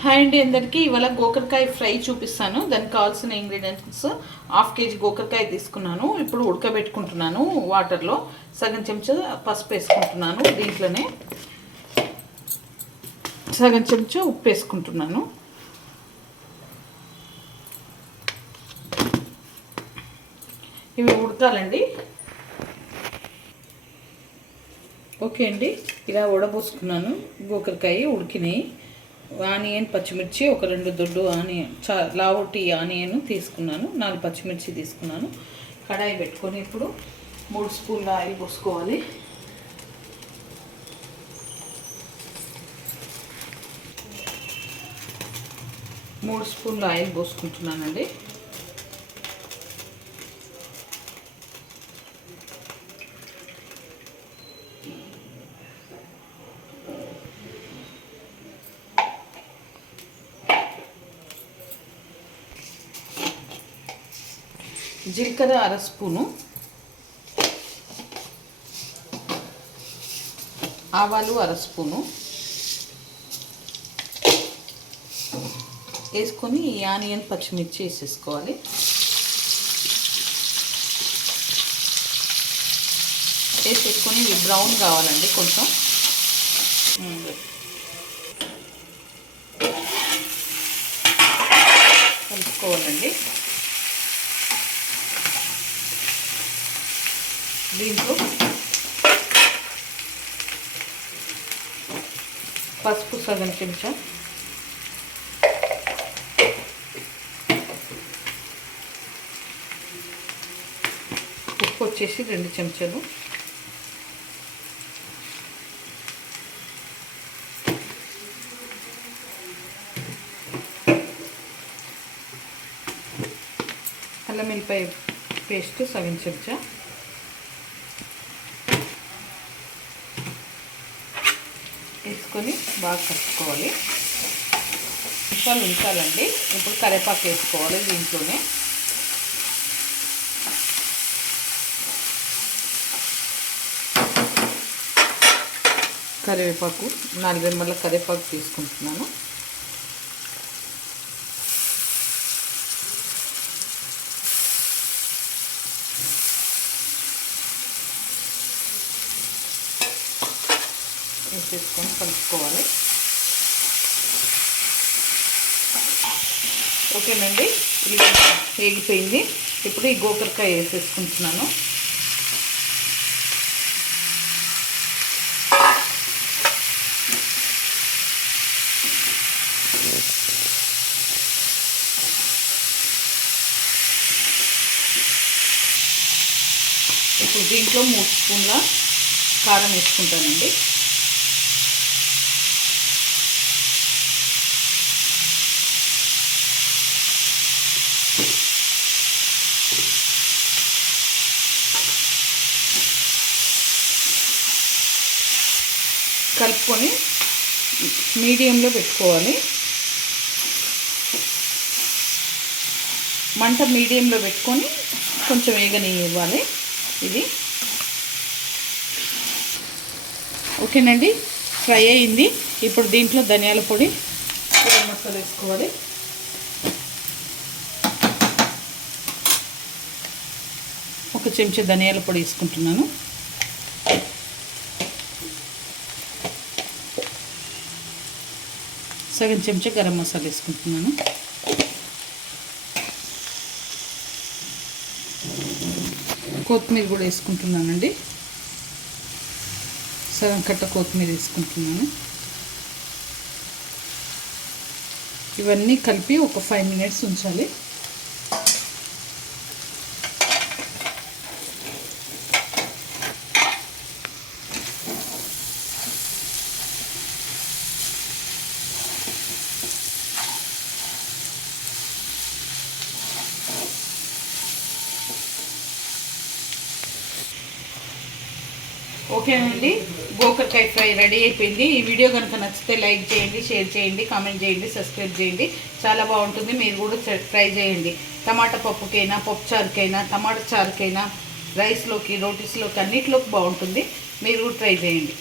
Hi అండి అందరికీ. ఇవాళ గోకరకాయ ఫ్రై చూపిస్తాను. దానికి కావాల్సిన ఇంగ్రీడియంట్స్ 1/2 కేజీ గోకరకాయ తీసుకున్నాను. ఇప్పుడు ఉడకబెట్టుకుంటున్నాను వాటర్లో. సగం చెంచా పసుపు వేసుకుంటున్నాను. దీంట్లోనే సగం చెంచా ఉప్పు వేసుకుంటున్నాను. ఇవి ఉడకాలండి. ఓకే అండి, ఇలా ఉడబోసుకున్నాను. గోకరకాయ ఉడికినాయి. ఆనియన్, పచ్చిమిర్చి, ఒక 2 దొడ్డు ఆనియన్, లావుటి ఆనియన్ తీసుకున్నాను. 4 పచ్చిమిర్చి తీసుకున్నాను. కడాయి పెట్టుకొని ఇప్పుడు 3 స్పూన్ల ఆయిల్ పోసుకోవాలి. మూడు స్పూన్ల ఆయిల్ పోసుకుంటున్నానండి. జీలకర్ర 1/2 స్పూను, ఆవాలు 1/2 స్పూను వేసుకొని ఈ ఆనియన్, పచ్చిమిర్చి వేసేసుకోవాలి. వేసేసుకొని ఇవి బ్రౌన్ కావాలండి కొంచెం. కలుపుకోవాలండి. దీంట్లో పసుపు సగం చెంచా, ఉప్పు వచ్చేసి 2 చెంచాలు, అల్లం వెల్లిపాయ పేస్ట్ సగం చెంచా, వేసుకొని బాగా కలుపుకోవాలి. నిమిషాలు ఉంచాలండి. ఇప్పుడు కరివేపాకు వేసుకోవాలి. దీంట్లోనే కరివేపాకు 4 రెమ్మల కరివేపాకు తీసుకుంటున్నాను. వేసేసుకొని కలుపుకోవాలి. ఓకేనండి, ఇది వేగిపోయింది. ఇప్పుడు ఈ గోకరకాయ వేసేసుకుంటున్నాను. ఇప్పుడు దీంట్లో 3 స్పూన్ల కారం వేసుకుంటానండి. కలుపుకొని మీడియంలో పెట్టుకోవాలి. మంట మీడియంలో పెట్టుకొని కొంచెం వేగనివ్వాలి. ఇది ఓకేనండి, ఫ్రై అయింది. ఇప్పుడు దీంట్లో ధనియాల పొడి, గరం మసాలా వేసుకోవాలి. ఒక చెంచా ధనియాల పొడి వేసుకుంటున్నాను. సగం చెంచా గరం మసాలా వేసుకుంటున్నాను. కొత్తిమీర కూడా వేసుకుంటున్నానండి. సగం కట్ట కొత్తిమీర వేసుకుంటున్నాను. ఇవన్నీ కలిపి ఒక 5 మినిట్స్ ఉంచాలి. ఓకేనండి, గోకరకాయ ఫ్రై రెడీ అయిపోయింది. ఈ వీడియో కనుక నచ్చితే లైక్ చేయండి, షేర్ చేయండి, కామెంట్ చేయండి, సబ్స్క్రైబ్ చేయండి. చాలా బాగుంటుంది. మీరు కూడా ట్రై చేయండి. టమాటా పప్పుకైనా, పప్పు చారుకైనా, టమాటా చారుకైనా, రైస్లోకి, రోటీస్లోకి అన్నిటిలోకి బాగుంటుంది. మీరు కూడా ట్రై చేయండి.